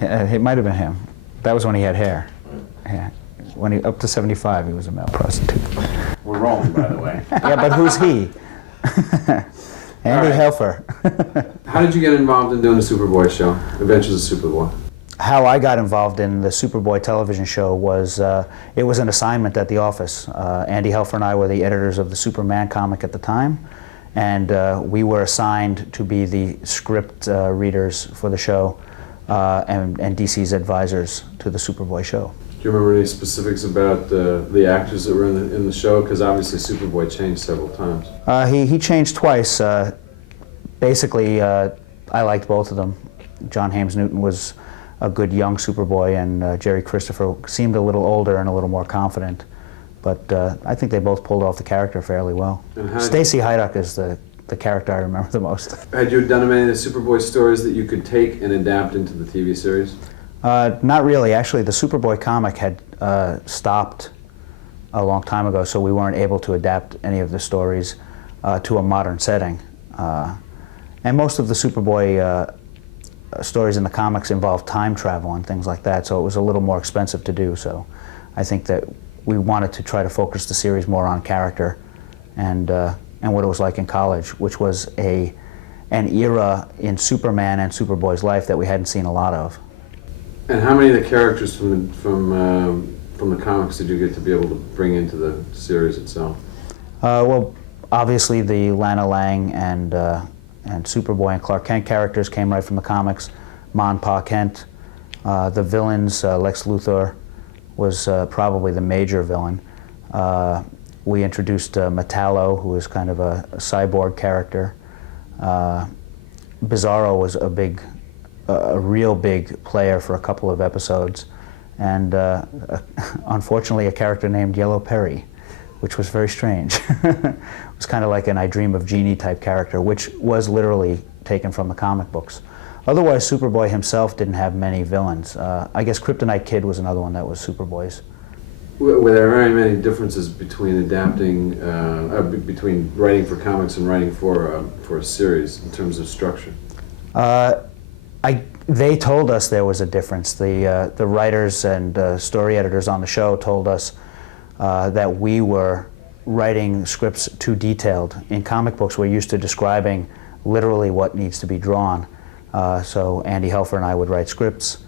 It might have been him. That was when he had hair. Yeah. When he up to 75, he was a male prostitute. We're rolling, by the way. Yeah, but who's he? Andy Helfer. How did you get involved in doing the Superboy show, Adventures of Superboy? How I got involved in the Superboy television show was, it was an assignment at the office. Andy Helfer and I were the editors of the Superman comic at the time, and we were assigned to be the script readers for the show and DC's advisors to the Superboy show. Do you remember any specifics about the actors that were in the show? Because obviously Superboy changed several times. He changed twice. Basically, I liked both of them. John Haymes Newton was a good young Superboy, and Jerry Christopher seemed a little older and a little more confident. But I think they both pulled off the character fairly well. Stacy Haiduk is the character I remember the most. Had you done many of the Superboy stories that you could take and adapt into the TV series? Not really. Actually, the Superboy comic had stopped a long time ago, so we weren't able to adapt any of the stories to a modern setting. And most of the Superboy stories in the comics involve time travel and things like that, so it was a little more expensive to do. So I think that we wanted to try to focus the series more on character and what it was like in college, which was an era in Superman and Superboy's life that we hadn't seen a lot of. And how many of the characters from the comics did you get to be able to bring into the series itself? Well, obviously the Lana Lang and Superboy and Clark Kent characters came right from the comics. Ma and Pa Kent. The villains, Lex Luthor was probably the major villain. We introduced Metallo, who was kind of a cyborg character. Bizarro was a real big player for a couple of episodes, and unfortunately a character named Yellow Perry, which was very strange. It was kind of like an I Dream of Jeannie type character, which was literally taken from the comic books. Otherwise, Superboy himself didn't have many villains. I guess Kryptonite Kid was another one that was Superboy's. Were there very many differences between adapting, between writing for comics and writing for a series in terms of structure? They told us there was a difference. The writers and story editors on the show told us that we were writing scripts too detailed. In comic books, we're used to describing literally what needs to be drawn. So Andy Helfer and I would write scripts,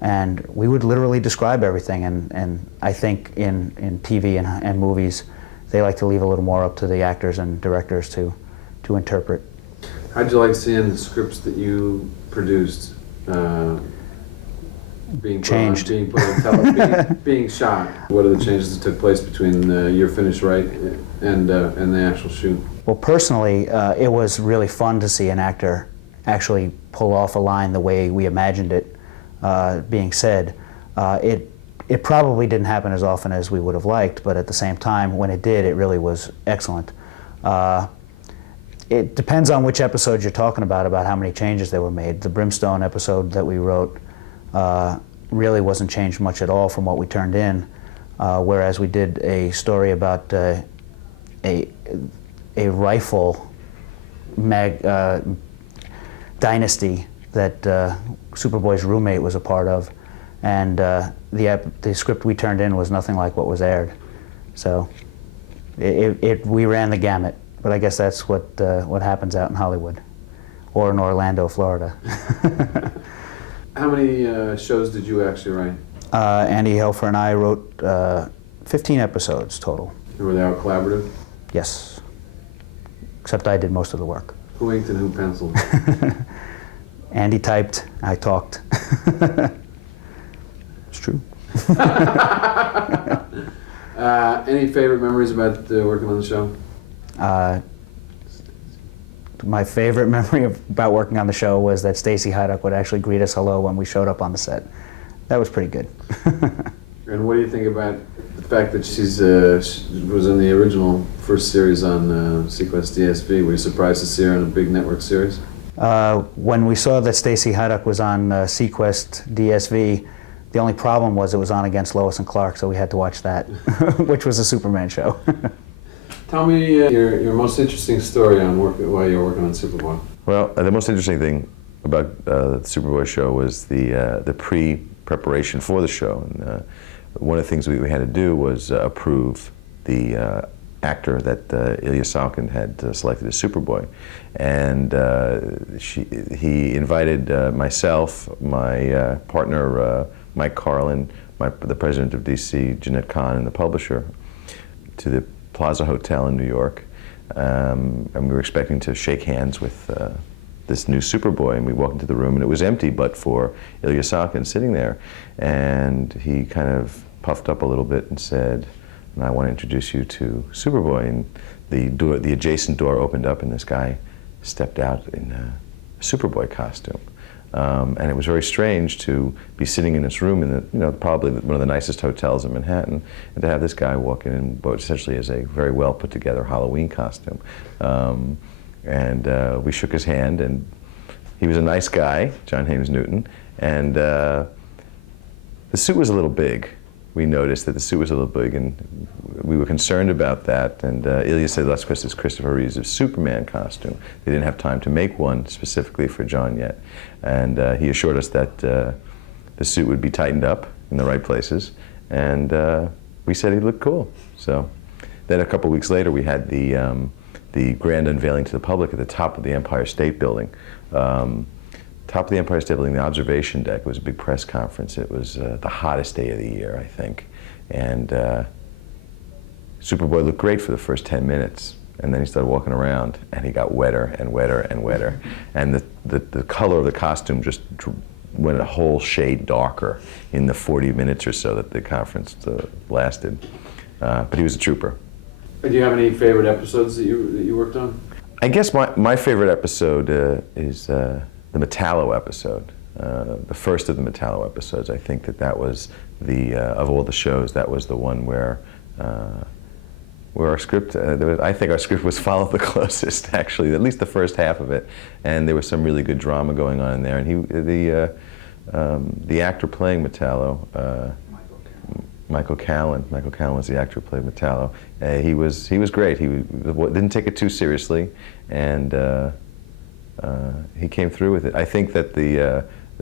and we would literally describe everything. And I think in TV and movies, they like to leave a little more up to the actors and directors to interpret. How'd you like seeing the scripts that you produced being changed, being shot? What are the changes that took place between your finished write and the actual shoot? Well, personally, it was really fun to see an actor actually pull off a line the way we imagined it being said. It probably didn't happen as often as we would have liked, but at the same time, when it did, it really was excellent. It depends on which episode you're talking about how many changes there were made. The Brimstone episode that we wrote really wasn't changed much at all from what we turned in, whereas we did a story about a rifle dynasty that Superboy's roommate was a part of, and the script we turned in was nothing like what was aired. So we ran the gamut. But I guess that's what happens out in Hollywood, or in Orlando, Florida. How many shows did you actually write? Andy Helfer and I wrote 15 episodes total. And were they all collaborative? Yes. Except I did most of the work. Who inked and who penciled? Andy typed, I talked. It's true. Any favorite memories about working on the show? My favorite memory about working on the show was that Stacy Haiduk would actually greet us hello when we showed up on the set. That was pretty good. And what do you think about the fact that she was in the original first series on Sequest DSV? Were you surprised to see her in a big network series? When we saw that Stacy Haiduk was on Sequest DSV, the only problem was it was on against Lois and Clark, so we had to watch that, which was a Superman show. Tell me your most interesting story on while you were working on Superboy. Well, the most interesting thing about the Superboy show was the pre-preparation for the show. And one of the things we had to do was approve the actor that Ilya Salkin had selected as Superboy. And he invited myself, my partner Mike Carlin, the president of DC, Jeanette Kahn, and the publisher, to the Plaza Hotel in New York. And we were expecting to shake hands with this new Superboy, and we walked into the room and it was empty but for Ilya Salkin sitting there. And he kind of puffed up a little bit and said, "I want to introduce you to Superboy." And the adjacent door opened up and this guy stepped out in a Superboy costume. And it was very strange to be sitting in this room in probably one of the nicest hotels in Manhattan, and to have this guy walk in what essentially is a very well put together Halloween costume. And we shook his hand, and he was a nice guy, John Haymes Newton, and the suit was a little big. We noticed that the suit was a little big, and we were concerned about that. And Ilya said, "That's because it's Christopher Reeve's Superman costume. They didn't have time to make one specifically for John yet." And he assured us that the suit would be tightened up in the right places, and we said he looked cool. So then a couple weeks later, we had the grand unveiling to the public at the top of the Empire State Building. Top of the Empire State Building, the observation deck. It was a big press conference. It was the hottest day of the year, I think. And Superboy looked great for the first 10 minutes. And then he started walking around, and he got wetter and wetter and wetter. And the color of the costume just went a whole shade darker in the 40 minutes or so that the conference lasted. But he was a trooper. Do you have any favorite episodes that you worked on? I guess my favorite episode is the Metallo episode, the first of the Metallo episodes. I think that was of all the shows, that was the one where our script, I think our script was followed the closest, actually, at least the first half of it. And there was some really good drama going on in there. And the actor playing Metallo, Michael Carlin was the actor who played Metallo. He was great. He didn't take it too seriously, and he came through with it. I think that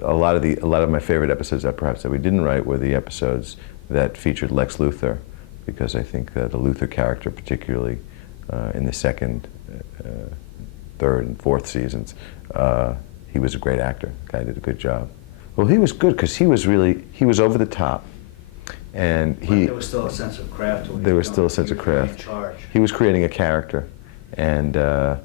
a lot of my favorite episodes that we didn't write were the episodes that featured Lex Luthor, because I think the Luthor character, particularly in the second, third, and fourth seasons, he was a great actor. The guy did a good job. Well, he was good because he was over the top. And there was still a sense of craft to it. There was still a sense of craft. He was creating a character, and it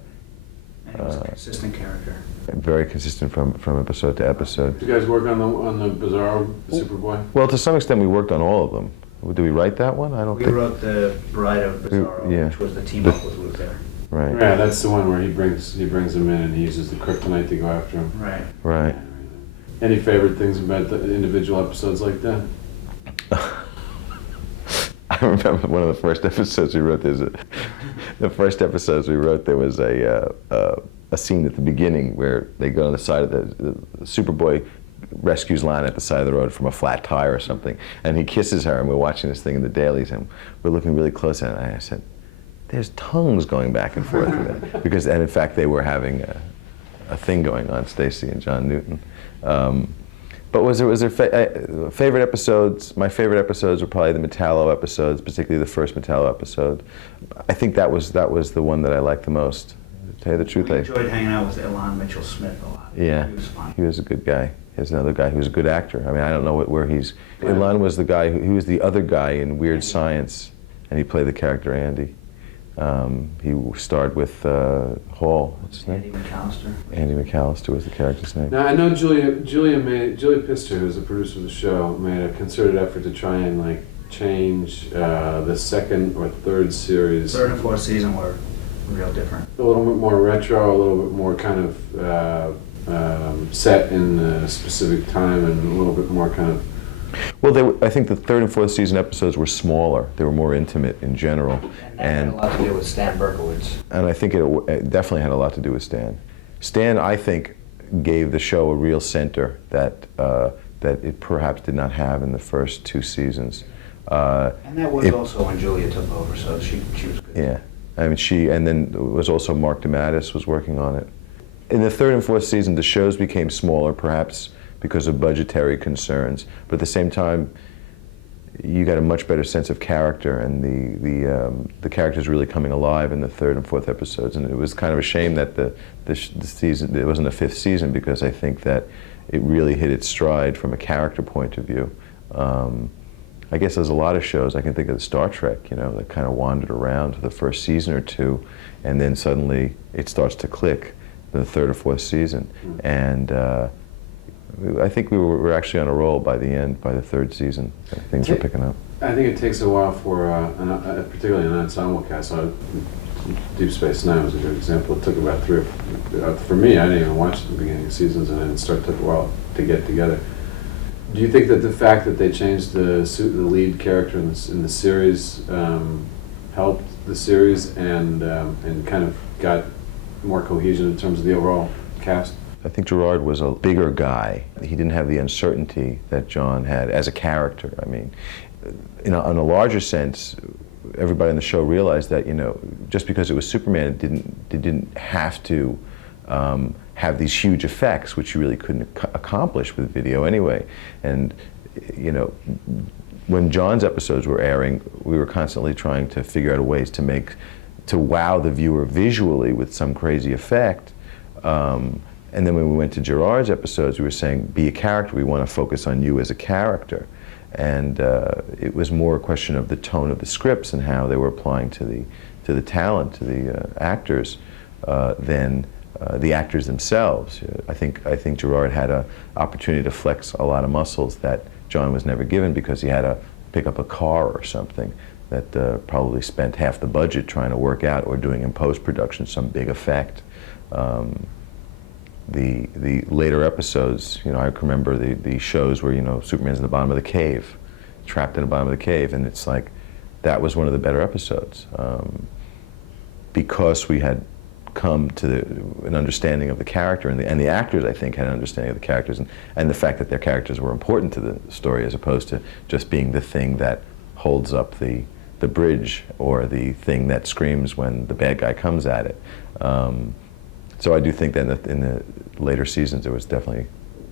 was a consistent character. Very consistent from episode to episode. Did you guys work on the Bizarro Superboy? Well, to some extent, we worked on all of them. Did we write that one? I don't think. We wrote the Bride of Bizarro, which was the team up with Luthor. Right. Yeah, that's the one where he brings him in and he uses the kryptonite to go after him. Right. Right. Any favorite things about the individual episodes like that? I remember one of the first episodes we wrote. There was a scene at the beginning where they go on the side of the Superboy rescues Lana at the side of the road from a flat tire or something, and he kisses her, and we're watching this thing in the dailies, and we're looking really close at it, and I said, "There's tongues going back and forth," because, and in fact, they were having a thing going on, Stacy and John Newton. But was there favorite episodes? My favorite episodes were probably the Metallo episodes, particularly the first Metallo episode. I think that was the one that I liked the most. To tell you the truth, I enjoyed hanging out with Elon Mitchell Smith a lot. Yeah, he was fun. He was a good guy. Here's another guy who was a good actor. I mean, I don't know where he's. Elon was the guy he was the other guy in Weird Science, and he played the character Andy. He starred with Hall. What's his name? Andy McAllister. Andy McAllister was the character's name. Now I know Julia Pister, who's the producer of the show, made a concerted effort to try and change the second or third series. Third and fourth season were real different. A little bit more retro, a little bit more kind of set in a specific time, and a little bit more kind of. Well, I think the third and fourth season episodes were smaller. They were more intimate in general. And that had a lot to do with Stan Berkowitz. And I think it definitely had a lot to do with Stan. Stan, I think, gave the show a real center that it perhaps did not have in the first two seasons. And that was also when Julia took over, so she was good. Yeah. I mean, and then it was also Mark DeMatteis was working on it. In the third and fourth season, the shows became smaller, perhaps because of budgetary concerns, but at the same time, you got a much better sense of character, and the characters really coming alive in the third and fourth episodes. And it was kind of a shame that the season, it wasn't a fifth season, because I think that it really hit its stride from a character point of view. I guess there's a lot of shows, I can think of Star Trek, you know, that kind of wandered around for the first season or two, and then suddenly it starts to click in the third or fourth season. And I think we were actually on a roll by the end, by the third season. Things were picking up. I think it takes a while for, particularly an ensemble cast. Deep Space Nine was a good example. It took about for me, I didn't even watch the beginning of seasons, and then it took a while to get together. Do you think that the fact that they changed the lead character in the series helped the series and kind of got more cohesion in terms of the overall cast? I think Gerard was a bigger guy. He didn't have the uncertainty that John had as a character. I mean, in a larger sense, everybody on the show realized that, you know, just because it was Superman, it didn't have to have these huge effects, which you really couldn't accomplish with video anyway. And, you know, when John's episodes were airing, we were constantly trying to figure out ways to wow the viewer visually with some crazy effect. And then when we went to Gerard's episodes, we were saying, be a character, we want to focus on you as a character. And it was more a question of the tone of the scripts and how they were applying to the talent, to the actors, than the actors themselves. I think Gerard had an opportunity to flex a lot of muscles that John was never given, because he had to pick up a car or something that probably spent half the budget trying to work out, or doing in post-production some big effect. The later episodes, you know, I remember the shows where, you know, Superman's in the bottom of the cave, trapped in the bottom of the cave, and it's like, that was one of the better episodes, because we had come to an understanding of the character, and the actors, I think, had an understanding of the characters, and the fact that their characters were important to the story, as opposed to just being the thing that holds up the bridge, or the thing that screams when the bad guy comes at it. So I do think that in the later seasons there was definitely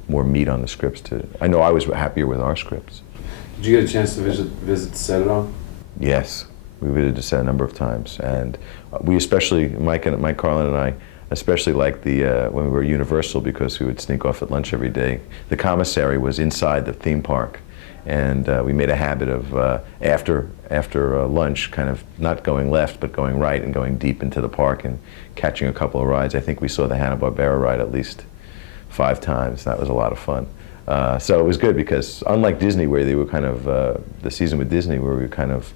more meat on the scripts. I know I was happier with our scripts. Did you get a chance to visit the set at all? Yes, we visited the set a number of times, and we especially, Mike, Carlin, and I especially liked when we were at Universal, because we would sneak off at lunch every day. The commissary was inside the theme park, and we made a habit of after lunch, kind of not going left but going right, and going deep into the park and catching a couple of rides. I think we saw the Hanna-Barbera ride at least 5 times. That was a lot of fun. So it was good, because unlike Disney, where they were kind of the season with Disney, where we were kind of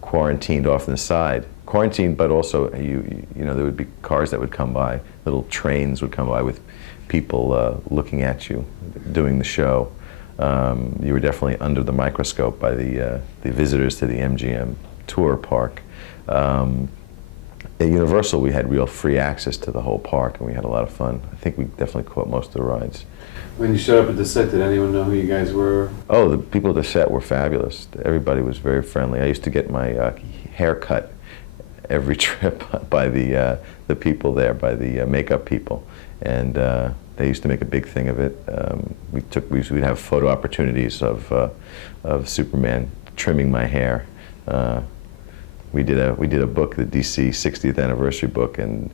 quarantined off on the side, but also you know, there would be cars that would come by, little trains would come by with people looking at you doing the show. You were definitely under the microscope by the visitors to the MGM tour park. At Universal, we had real free access to the whole park, and we had a lot of fun. I think we definitely caught most of the rides. When you showed up at the set, did anyone know who you guys were? Oh, the people at the set were fabulous. Everybody was very friendly. I used to get my hair cut every trip by the people there, by the makeup people, and they used to make a big thing of it. We'd have photo opportunities of Superman trimming my hair. We did a book, the DC 60th anniversary book, and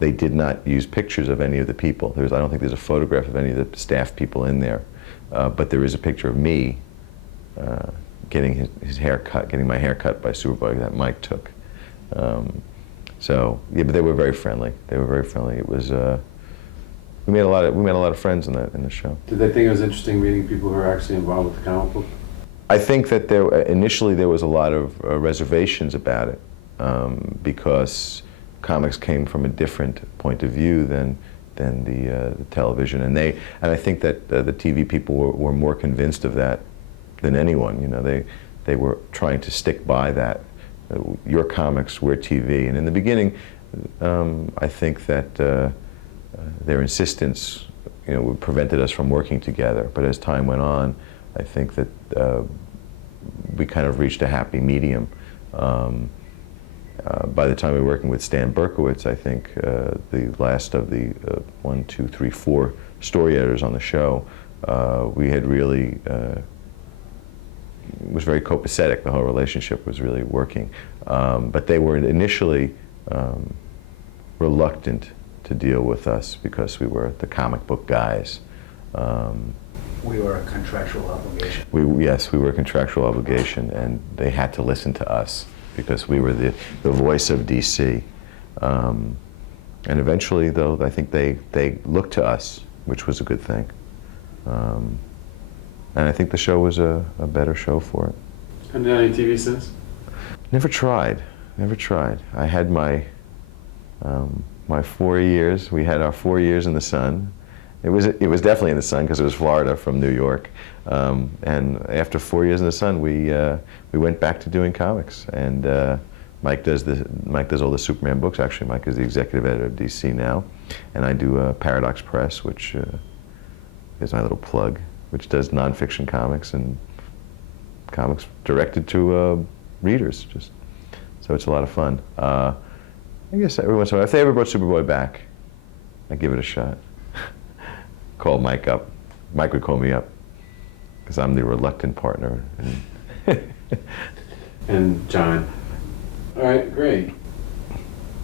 they did not use pictures of any of the people. I don't think there's a photograph of any of the staff people in there, but there is a picture of me getting his hair cut, getting my hair cut by Superboy that Mike took. So yeah, but they were very friendly. They were very friendly. It was we made a lot of friends in the show. Did they think it was interesting meeting people who are actually involved with the comic book? I think that initially there was a lot of reservations about it, because comics came from a different point of view than the television, and I think that the TV people were more convinced of that than anyone. You know, they were trying to stick by that. Your comics, we're TV, and in the beginning, I think that their insistence, you know, prevented us from working together. But as time went on, I think that we kind of reached a happy medium. By the time we were working with Stan Berkowitz, I think the last of the 1, 2, 3, 4 story editors on the show, we had really, it was very copacetic. The whole relationship was really working. But they were initially reluctant to deal with us because we were the comic book guys. We were a contractual obligation. Yes, we were a contractual obligation, and they had to listen to us because we were the voice of DC. And eventually, though, I think they looked to us, which was a good thing. And I think the show was a better show for it. And done any TV since? Never tried. Never tried. I had my 4 years. We had our 4 years in the sun. It was definitely in the sun because it was Florida from New York. And after 4 years in the sun, we went back to doing comics. And Mike does all the Superman books. Actually, Mike is the executive editor of DC now, and I do Paradox Press, which is my little plug, which does nonfiction comics and comics directed to readers. So it's a lot of fun. I guess every once in a while, if they ever brought Superboy back, I'd give it a shot. Call Mike up. Mike would call me up because I'm the reluctant partner. And John. All right, great.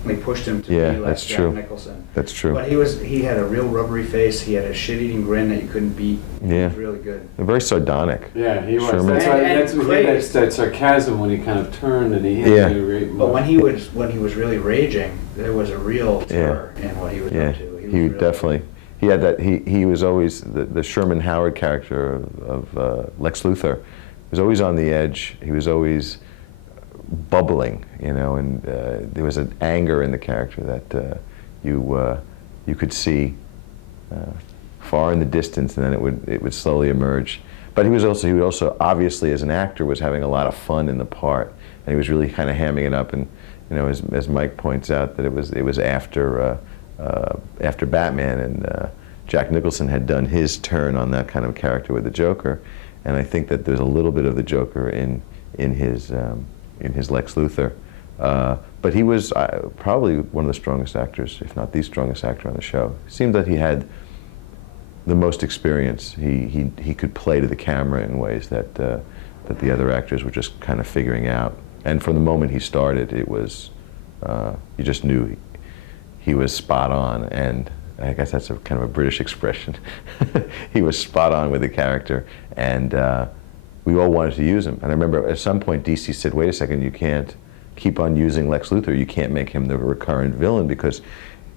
We pushed him to Yeah, be like that's Jack true. Nicholson. That's true. But he had a real rubbery face. He had a shit-eating grin that you couldn't beat. Yeah. He was really good. Very sardonic. Yeah, he was. Sherman. That's why. And That's what he had that sarcasm when he kind of turned and he had Yeah. to read. But when he was really raging, there was a real terror in what he was Yeah, up to. he was really definitely. He had that. He was always the Sherman Howard character of Lex Luthor. He was always on the edge. He was always bubbling, you know, and there was an anger in the character that you could see far in the distance, and then it would slowly emerge. But he would also obviously, as an actor, was having a lot of fun in the part, and he was really kind of hamming it up. And you know, as Mike points out, that it was after Batman, and Jack Nicholson had done his turn on that kind of character with the Joker, and I think that there's a little bit of the Joker in his Lex Luthor. But he was probably one of the strongest actors, if not the strongest actor on the show. It seemed that he had the most experience. He could play to the camera in ways that the other actors were just kind of figuring out. And from the moment he started, it was you just knew he was spot on. And I guess that's a kind of a British expression. He was spot on with the character, and we all wanted to use him. And I remember at some point DC said, "Wait a second, you can't keep on using Lex Luthor. You can't make him the recurrent villain because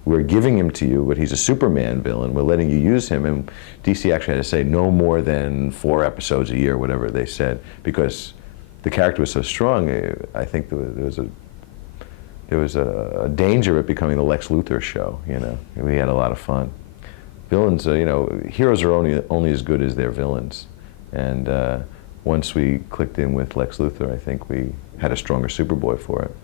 we're giving him to you, but he's a Superman villain. We're letting you use him." And DC actually had to say no more than 4 episodes a year, whatever they said, because the character was so strong. I think there was a danger of it becoming the Lex Luthor show. You know, we had a lot of fun. Villains, you know, heroes are only as good as their villains, and once we clicked in with Lex Luthor, I think we had a stronger Superboy for it.